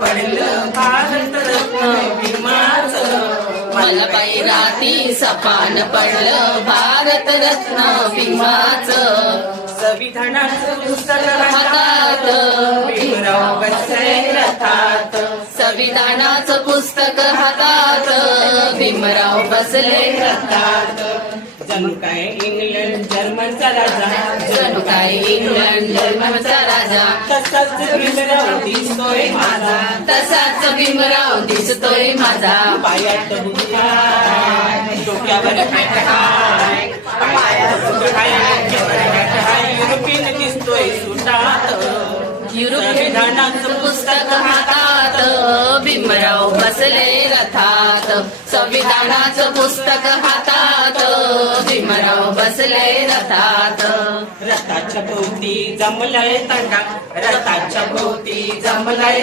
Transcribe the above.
पडलं भारतरत्न भीमाचं, मलबाई राती सपान पडलं भारतरत्न भीमाचं. संविधानाचं पुस्तक हातात भीमराव बसले रथात, संविधानाचं पुस्तक हातात भीमराव बसले रथात. जणू काय इंग्लंड जर्मनचा राजा, जणू काय इंग्लंड जर्मनचा राजा, तसाच भीमराव दिसतोय माझा, तसाच भीमराव दिसतोय माझा. पायात बुट हाय, डोक्यावर हॅट हाय, पायात बुट हाय, डोक्यावर हॅट हाय, युरोपियन दिसतोय सुटात, संविधानाचं पुस्तक हातात भीमराव बसले रथात. संविधानाचं पुस्तक हातात भीमराव बसले रथात. रथाच्या भोवती जमलाय तंडा, रथाच्या भोवती जमलाय